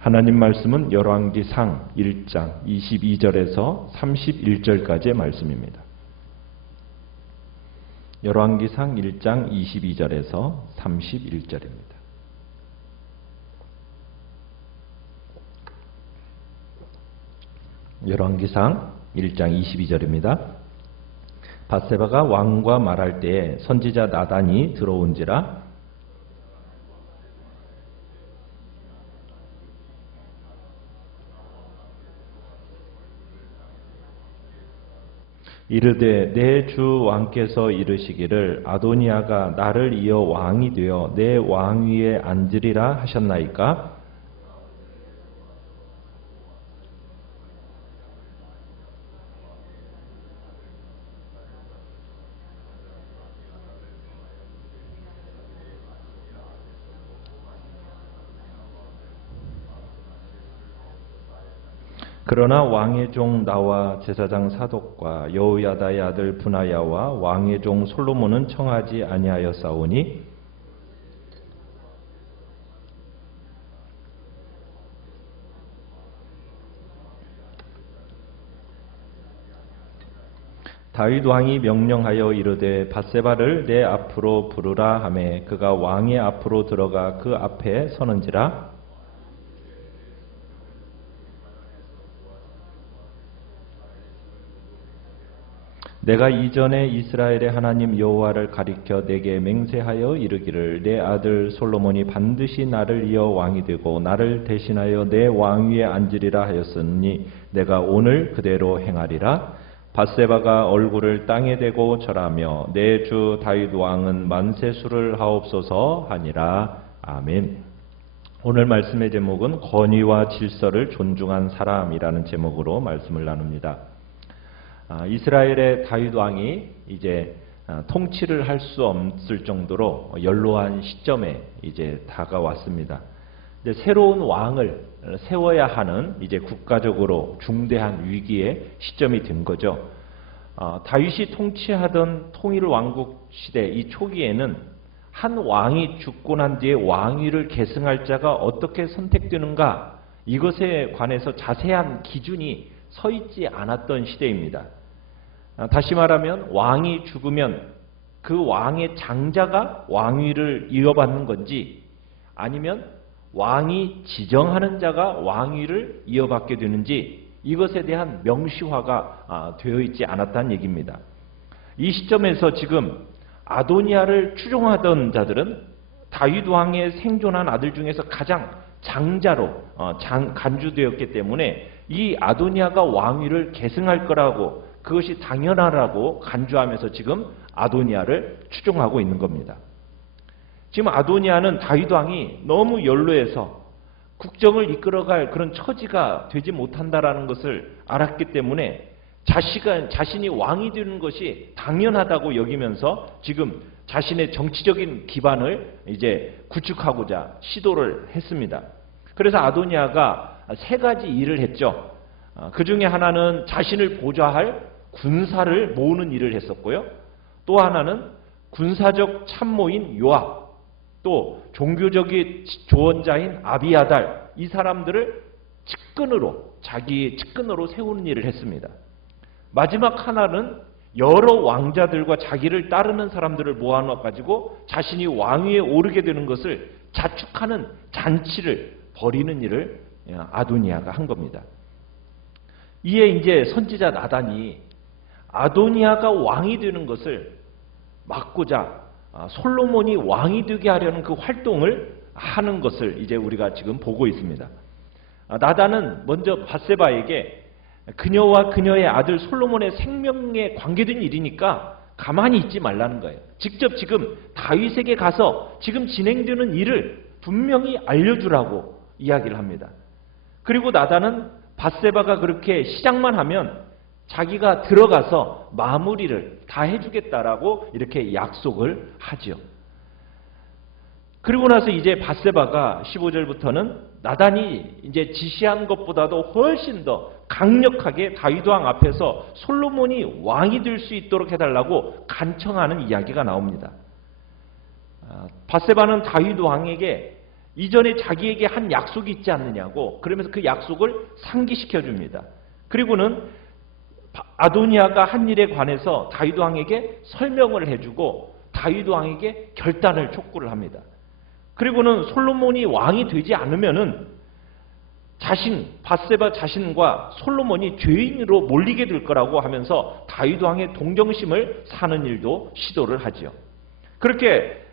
하나님 말씀은 열왕기상 1장 22절에서 31절까지의 말씀입니다. 열왕기상 1장 22절에서 31절입니다. 열왕기상 1장 22절입니다. 밧세바가 왕과 말할 때에 선지자 나단이 들어온지라 이르되 내 주 왕께서 이르시기를 아도니아가 나를 이어 왕이 되어 내 왕위에 앉으리라 하셨나이까? 그러나 왕의 종 나와 제사장 사독과 여호야다의 아들 분하야와 왕의 종 솔로몬은 청하지 아니하였사오니 다윗 왕이 명령하여 이르되 밧세바를 내 앞으로 부르라 하매 그가 왕의 앞으로 들어가 그 앞에 서는지라. 내가 이전에 이스라엘의 하나님 여호와를 가리켜 내게 맹세하여 이르기를 내 아들 솔로몬이 반드시 나를 이어 왕이 되고 나를 대신하여 내 왕위에 앉으리라 하였으니 내가 오늘 그대로 행하리라. 밧세바가 얼굴을 땅에 대고 절하며 내 주 다윗 왕은 만세수를 하옵소서 하니라. 아멘. 오늘 말씀의 제목은 권위와 질서를 존중한 사람이라는 제목으로 말씀을 나눕니다. 이스라엘의 다윗 왕이 이제 통치를 할 수 없을 정도로 연로한 시점에 이제 다가왔습니다. 이제 새로운 왕을 세워야 하는 이제 국가적으로 중대한 위기의 시점이 된 거죠. 다윗이 통치하던 통일 왕국 시대 이 초기에는 한 왕이 죽고 난 뒤에 왕위를 계승할 자가 어떻게 선택되는가 이것에 관해서 자세한 기준이 서 있지 않았던 시대입니다. 다시 말하면 왕이 죽으면 그 왕의 장자가 왕위를 이어받는 건지 아니면 왕이 지정하는 자가 왕위를 이어받게 되는지 이것에 대한 명시화가 되어 있지 않았다는 얘기입니다. 이 시점에서 지금 아도니아를 추종하던 자들은 다윗 왕의 생존한 아들 중에서 가장 장자로 간주되었기 때문에 이 아도니아가 왕위를 계승할 거라고 그것이 당연하라고 간주하면서 지금 아도니아를 추종하고 있는 겁니다. 지금 아도니아는 다윗 왕이 너무 연로해서 국정을 이끌어갈 그런 처지가 되지 못한다라는 것을 알았기 때문에 자신이 왕이 되는 것이 당연하다고 여기면서 지금 자신의 정치적인 기반을 이제 구축하고자 시도를 했습니다. 그래서 아도니아가 세 가지 일을 했죠. 그 중에 하나는 자신을 보좌할 군사를 모으는 일을 했었고요. 또 하나는 군사적 참모인 요압, 또 종교적인 조언자인 아비아달 이 사람들을 자기 측근으로 세우는 일을 했습니다. 마지막 하나는 여러 왕자들과 자기를 따르는 사람들을 모아놔가지고 자신이 왕위에 오르게 되는 것을 자축하는 잔치를 벌이는 일을 아도니아가 한 겁니다. 이에 이제 선지자 나단이 아도니아가 왕이 되는 것을 막고자 솔로몬이 왕이 되게 하려는 그 활동을 하는 것을 이제 우리가 지금 보고 있습니다. 나단은 먼저 밧세바에게 그녀와 그녀의 아들 솔로몬의 생명에 관계된 일이니까 가만히 있지 말라는 거예요. 직접 지금 다윗에게 가서 지금 진행되는 일을 분명히 알려주라고 이야기를 합니다. 그리고 나단은 밧세바가 그렇게 시작만 하면 자기가 들어가서 마무리를 다 해주겠다라고 이렇게 약속을 하죠. 그리고 나서 이제 밧세바가 15절부터는 나단이 이제 지시한 것보다도 훨씬 더 강력하게 다윗 왕 앞에서 솔로몬이 왕이 될 수 있도록 해달라고 간청하는 이야기가 나옵니다. 밧세바는 다윗 왕에게 이전에 자기에게 한 약속이 있지 않느냐고 그러면서 그 약속을 상기시켜 줍니다. 그리고는 아도니아가 한 일에 관해서 다윗 왕에게 설명을 해주고 다윗 왕에게 결단을 촉구를 합니다. 그리고는 솔로몬이 왕이 되지 않으면은 밧세바 자신과 솔로몬이 죄인으로 몰리게 될 거라고 하면서 다윗 왕의 동정심을 사는 일도 시도를 하지요. 그렇게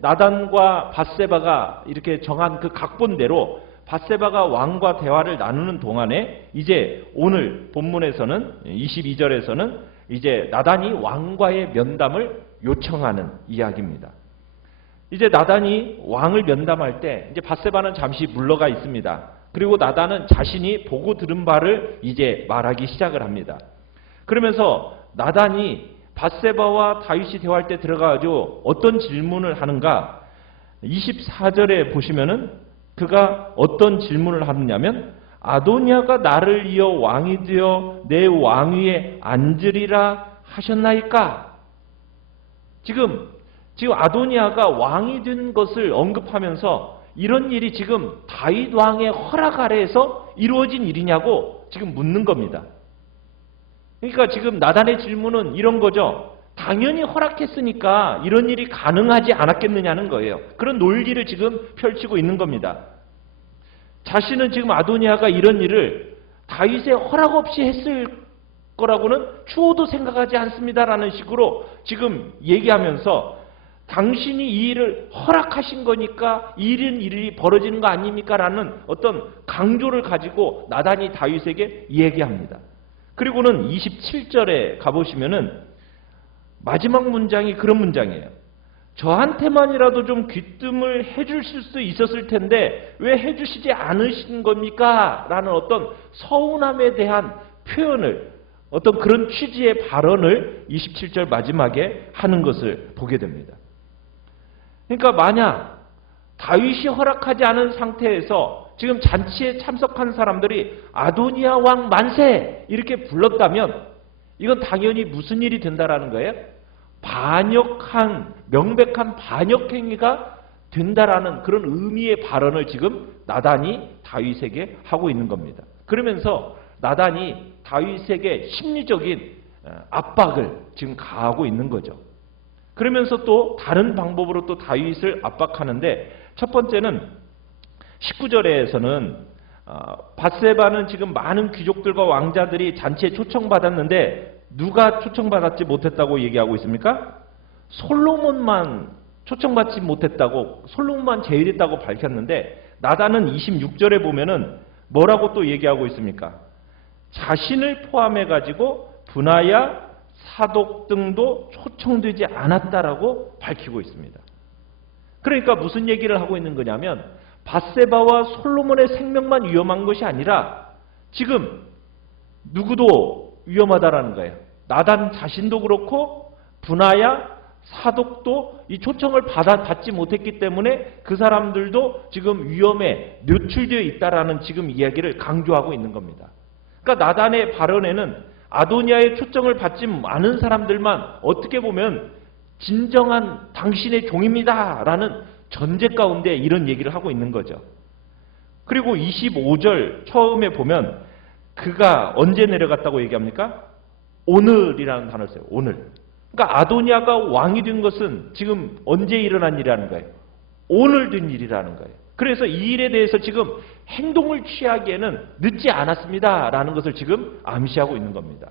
나단과 밧세바가 이렇게 정한 그 각본대로 밧세바가 왕과 대화를 나누는 동안에 이제 오늘 본문에서는 22절에서는 이제 나단이 왕과의 면담을 요청하는 이야기입니다. 이제 나단이 왕을 면담할 때 이제 밧세바는 잠시 물러가 있습니다. 그리고 나단은 자신이 보고 들은 바를 이제 말하기 시작을 합니다. 그러면서 나단이 밧세바와 다윗이 대화할 때 들어가가지고 어떤 질문을 하는가? 24절에 보시면은 그가 어떤 질문을 하느냐면 아도니아가 나를 이어 왕이 되어 내 왕위에 앉으리라 하셨나이까? 지금 아도니아가 왕이 된 것을 언급하면서 이런 일이 지금 다윗 왕의 허락 아래에서 이루어진 일이냐고 지금 묻는 겁니다. 그러니까 지금 나단의 질문은 이런 거죠. 당연히 허락했으니까 이런 일이 가능하지 않았겠느냐는 거예요. 그런 논리를 지금 펼치고 있는 겁니다. 자신은 지금 아도니아가 이런 일을 다윗의 허락 없이 했을 거라고는 추호도 생각하지 않습니다라는 식으로 지금 얘기하면서 당신이 이 일을 허락하신 거니까 이런 일이 벌어지는 거 아닙니까? 라는 어떤 강조를 가지고 나단이 다윗에게 얘기합니다. 그리고는 27절에 가보시면은 마지막 문장이 그런 문장이에요. 저한테만이라도 좀 귀뜸을 해주실 수 있었을 텐데 왜 해주시지 않으신 겁니까? 라는 어떤 서운함에 대한 표현을 어떤 그런 취지의 발언을 27절 마지막에 하는 것을 보게 됩니다. 그러니까 만약 다윗이 허락하지 않은 상태에서 지금 잔치에 참석한 사람들이 아도니아 왕 만세 이렇게 불렀다면 이건 당연히 무슨 일이 된다라는 거예요? 명백한 반역 행위가 된다라는 그런 의미의 발언을 지금 나단이 다윗에게 하고 있는 겁니다. 그러면서 나단이 다윗에게 심리적인 압박을 지금 가하고 있는 거죠. 그러면서 또 다른 방법으로 또 다윗을 압박하는데 첫 번째는 19절에서는 밧세바는 지금 많은 귀족들과 왕자들이 잔치에 초청받았는데 누가 초청받았지 못했다고 얘기하고 있습니까? 솔로몬만 초청받지 못했다고, 솔로몬만 제일했다고 밝혔는데 나단은 26절에 보면은 뭐라고 또 얘기하고 있습니까? 자신을 포함해 가지고 분하야, 사독 등도 초청되지 않았다라고 밝히고 있습니다. 그러니까 무슨 얘기를 하고 있는 거냐면 밧세바와 솔로몬의 생명만 위험한 것이 아니라 지금 누구도 위험하다라는 거예요. 나단 자신도 그렇고 분하야, 사독도 이 초청을 받지 못했기 때문에 그 사람들도 지금 위험에 노출되어 있다라는 지금 이야기를 강조하고 있는 겁니다. 그러니까 나단의 발언에는 아도니아의 초청을 받지 않은 사람들만 어떻게 보면 진정한 당신의 종입니다 라는 전제 가운데 이런 얘기를 하고 있는 거죠. 그리고 25절 처음에 보면 그가 언제 내려갔다고 얘기합니까? 오늘이라는 단어를 써요. 오늘. 그러니까 아도니아가 왕이 된 것은 지금 언제 일어난 일이라는 거예요. 오늘 된 일이라는 거예요. 그래서 이 일에 대해서 지금 행동을 취하기에는 늦지 않았습니다 라는 것을 지금 암시하고 있는 겁니다.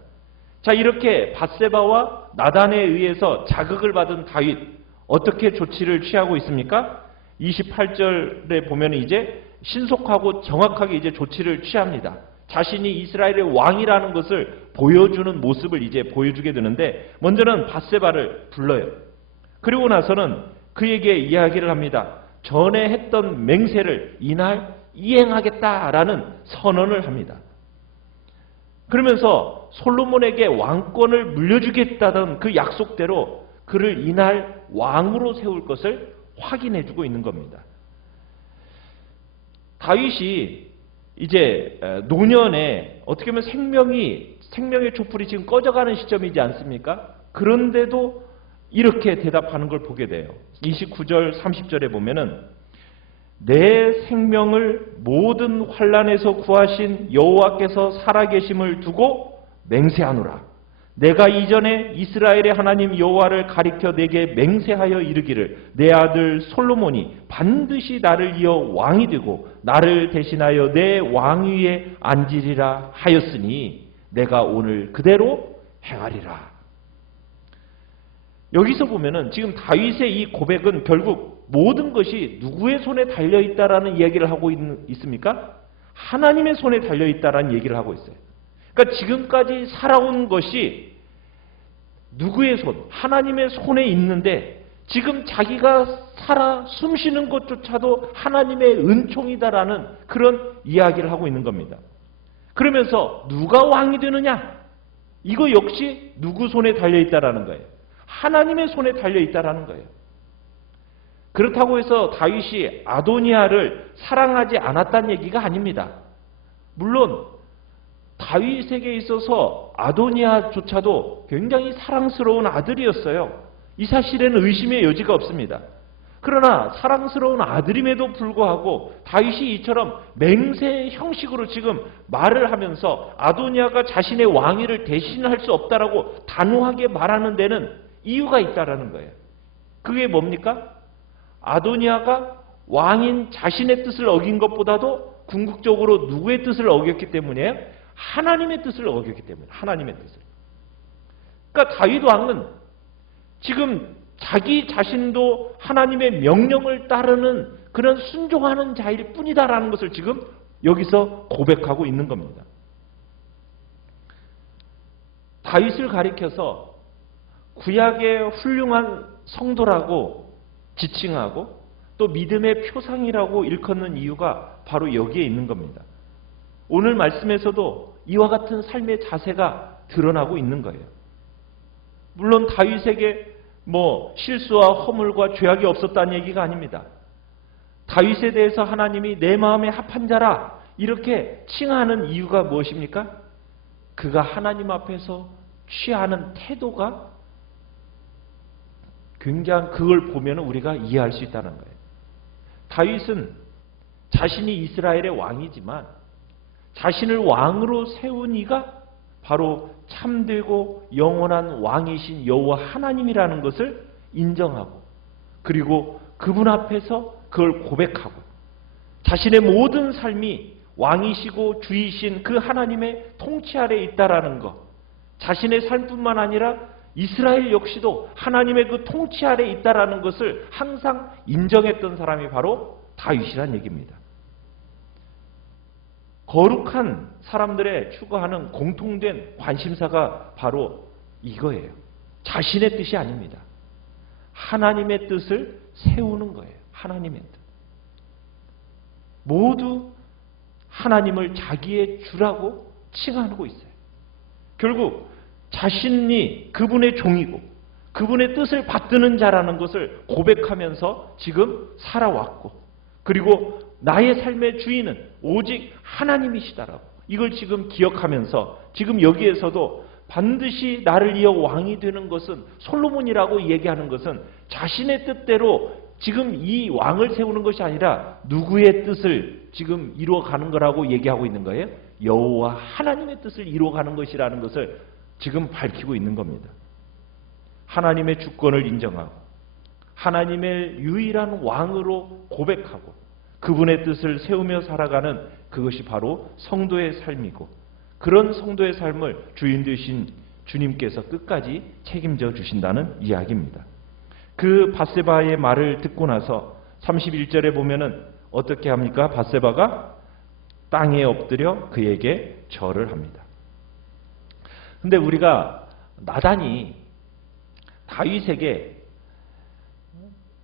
자, 이렇게 밧세바와 나단에 의해서 자극을 받은 다윗 어떻게 조치를 취하고 있습니까? 28절에 보면 이제 신속하고 정확하게 이제 조치를 취합니다. 자신이 이스라엘의 왕이라는 것을 보여주는 모습을 이제 보여주게 되는데 먼저는 밧세바를 불러요. 그리고 나서는 그에게 이야기를 합니다. 전에 했던 맹세를 이날 이행하겠다라는 선언을 합니다. 그러면서 솔로몬에게 왕권을 물려주겠다던 그 약속대로 그를 이날 왕으로 세울 것을 확인해주고 있는 겁니다. 다윗이 이제 노년에 어떻게 보면 생명의 촛불이 지금 꺼져가는 시점이지 않습니까? 그런데도 이렇게 대답하는 걸 보게 돼요. 29절 30절에 보면은 내 생명을 모든 환난에서 구하신 여호와께서 살아계심을 두고 맹세하노라. 내가 이전에 이스라엘의 하나님 여호와를 가리켜 내게 맹세하여 이르기를 내 아들 솔로몬이 반드시 나를 이어 왕이 되고 나를 대신하여 내 왕위에 앉으리라 하였으니 내가 오늘 그대로 행하리라. 여기서 보면은 지금 다윗의 이 고백은 결국 모든 것이 누구의 손에 달려있다라는 이야기를 하고 있습니까? 하나님의 손에 달려있다라는 얘기를 하고 있어요. 그러니까 지금까지 살아온 것이 누구의 손? 하나님의 손에 있는데 지금 자기가 살아 숨쉬는 것조차도 하나님의 은총이다라는 그런 이야기를 하고 있는 겁니다. 그러면서 누가 왕이 되느냐? 이거 역시 누구 손에 달려있다라는 거예요. 하나님의 손에 달려있다라는 거예요. 그렇다고 해서 다윗이 아도니아를 사랑하지 않았다는 얘기가 아닙니다. 물론 다윗에게 있어서 아도니아조차도 굉장히 사랑스러운 아들이었어요. 이 사실에는 의심의 여지가 없습니다. 그러나 사랑스러운 아들임에도 불구하고 다윗이 이처럼 맹세의 형식으로 지금 말을 하면서 아도니아가 자신의 왕위를 대신할 수 없다라고 단호하게 말하는 데는 이유가 있다라는 거예요. 그게 뭡니까? 아도니아가 왕인 자신의 뜻을 어긴 것보다도 궁극적으로 누구의 뜻을 어겼기 때문이에요? 하나님의 뜻을 어겼기 때문에 하나님의 뜻을. 그러니까 다윗 왕은 지금 자기 자신도 하나님의 명령을 따르는 그런 순종하는 자일 뿐이다라는 것을 지금 여기서 고백하고 있는 겁니다. 다윗을 가리켜서 구약의 훌륭한 성도라고 지칭하고 또 믿음의 표상이라고 일컫는 이유가 바로 여기에 있는 겁니다. 오늘 말씀에서도 이와 같은 삶의 자세가 드러나고 있는 거예요. 물론 다윗에게 실수와 허물과 죄악이 없었다는 얘기가 아닙니다. 다윗에 대해서 하나님이 내 마음에 합한 자라 이렇게 칭하는 이유가 무엇입니까? 그가 하나님 앞에서 취하는 태도가 굉장히 그걸 보면 우리가 이해할 수 있다는 거예요. 다윗은 자신이 이스라엘의 왕이지만 자신을 왕으로 세운 이가 바로 참되고 영원한 왕이신 여호와 하나님이라는 것을 인정하고 그리고 그분 앞에서 그걸 고백하고 자신의 모든 삶이 왕이시고 주이신 그 하나님의 통치 아래에 있다라는 것, 자신의 삶뿐만 아니라 이스라엘 역시도 하나님의 그 통치 아래에 있다라는 것을 항상 인정했던 사람이 바로 다윗이란 얘기입니다. 거룩한 사람들의 추구하는 공통된 관심사가 바로 이거예요. 자신의 뜻이 아닙니다. 하나님의 뜻을 세우는 거예요. 하나님의 뜻. 모두 하나님을 자기의 주라고 칭하고 있어요. 결국 자신이 그분의 종이고 그분의 뜻을 받드는 자라는 것을 고백하면서 지금 살아왔고 그리고 나의 삶의 주인은 오직 하나님이시다라고 이걸 지금 기억하면서 지금 여기에서도 반드시 나를 이어 왕이 되는 것은 솔로몬이라고 얘기하는 것은 자신의 뜻대로 지금 이 왕을 세우는 것이 아니라 누구의 뜻을 지금 이루어가는 거라고 얘기하고 있는 거예요? 여호와 하나님의 뜻을 이루어가는 것이라는 것을 지금 밝히고 있는 겁니다. 하나님의 주권을 인정하고 하나님의 유일한 왕으로 고백하고 그분의 뜻을 세우며 살아가는 그것이 바로 성도의 삶이고 그런 성도의 삶을 주인 되신 주님께서 끝까지 책임져 주신다는 이야기입니다. 그 밧세바의 말을 듣고 나서 31절에 보면은 어떻게 합니까? 밧세바가 땅에 엎드려 그에게 절을 합니다. 근데 우리가 나단이 다윗에게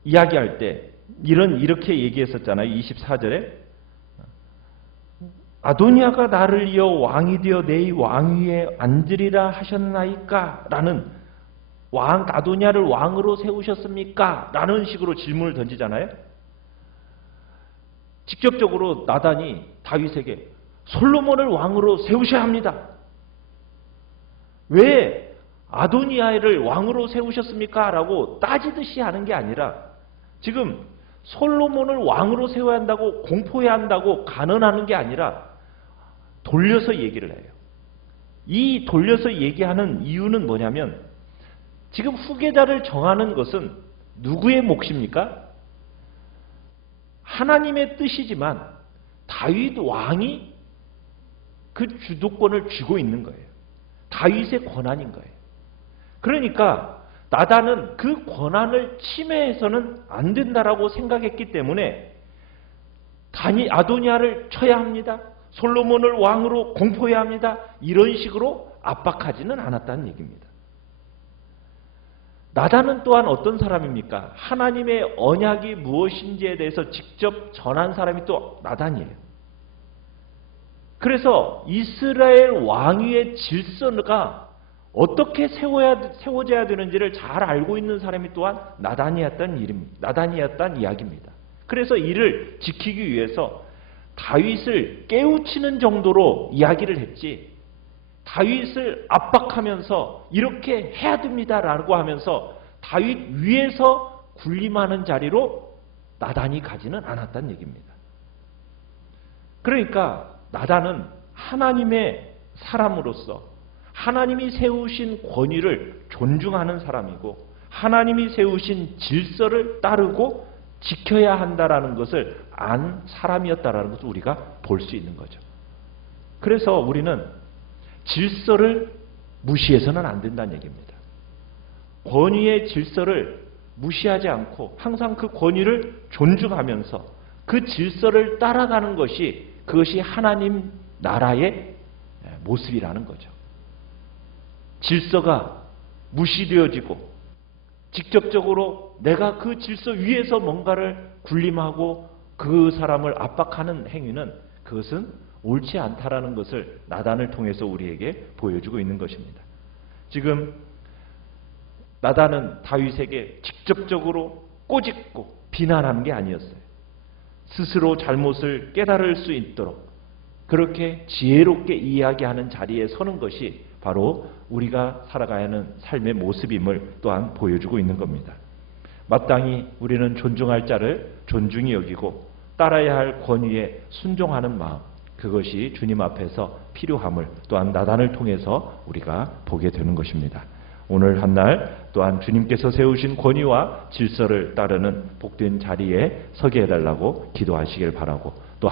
이야기할 때 이렇게 얘기했었잖아요. 24절에 아도니아가 나를 이어 왕이 되어 내 왕위에 앉으리라 하셨나이까? 라는 아도니아를 왕으로 세우셨습니까? 라는 식으로 질문을 던지잖아요. 직접적으로 나단이 다윗에게 솔로몬을 왕으로 세우셔야 합니다. 왜 아도니아를 왕으로 세우셨습니까? 라고 따지듯이 하는 게 아니라 지금 솔로몬을 왕으로 세워야 한다고 공포해야 한다고 간언하는 게 아니라 돌려서 얘기를 해요. 이 돌려서 얘기하는 이유는 뭐냐면 지금 후계자를 정하는 것은 누구의 몫입니까? 하나님의 뜻이지만 다윗 왕이 그 주도권을 쥐고 있는 거예요. 다윗의 권한인 거예요. 그러니까 나단은 그 권한을 침해해서는 안 된다라고 생각했기 때문에 아도니아를 쳐야 합니다. 솔로몬을 왕으로 공포해야 합니다. 이런 식으로 압박하지는 않았다는 얘기입니다. 나단은 또한 어떤 사람입니까? 하나님의 언약이 무엇인지에 대해서 직접 전한 사람이 또 나단이에요. 그래서 이스라엘 왕위의 질서가 어떻게 세워져야 되는지를 잘 알고 있는 사람이 또한 나단이었다는 이야기입니다. 그래서 이를 지키기 위해서 다윗을 깨우치는 정도로 이야기를 했지, 다윗을 압박하면서 이렇게 해야 됩니다라고 하면서 다윗 위에서 군림하는 자리로 나단이 가지는 않았다는 얘기입니다. 그러니까 나단은 하나님의 사람으로서 하나님이 세우신 권위를 존중하는 사람이고 하나님이 세우신 질서를 따르고 지켜야 한다라는 것을 안 사람이었다라는 것을 우리가 볼 수 있는 거죠. 그래서 우리는 질서를 무시해서는 안 된다는 얘기입니다. 권위의 질서를 무시하지 않고 항상 그 권위를 존중하면서 그 질서를 따라가는 것이 그것이 하나님 나라의 모습이라는 거죠. 질서가 무시되어지고 직접적으로 내가 그 질서 위에서 뭔가를 군림하고 그 사람을 압박하는 행위는 그것은 옳지 않다라는 것을 나단을 통해서 우리에게 보여주고 있는 것입니다. 지금 나단은 다윗에게 직접적으로 꼬집고 비난하는 게 아니었어요. 스스로 잘못을 깨달을 수 있도록 그렇게 지혜롭게 이야기하는 자리에 서는 것이 바로 우리가 살아가야 하는 삶의 모습임을 또한 보여주고 있는 겁니다. 마땅히 우리는 존중할 자를 존중히 여기고 따라야 할 권위에 순종하는 마음, 그것이 주님 앞에서 필요함을 또한 나단을 통해서 우리가 보게 되는 것입니다. 오늘 한날 또한 주님께서 세우신 권위와 질서를 따르는 복된 자리에 서게 해달라고 기도하시길 바라고 또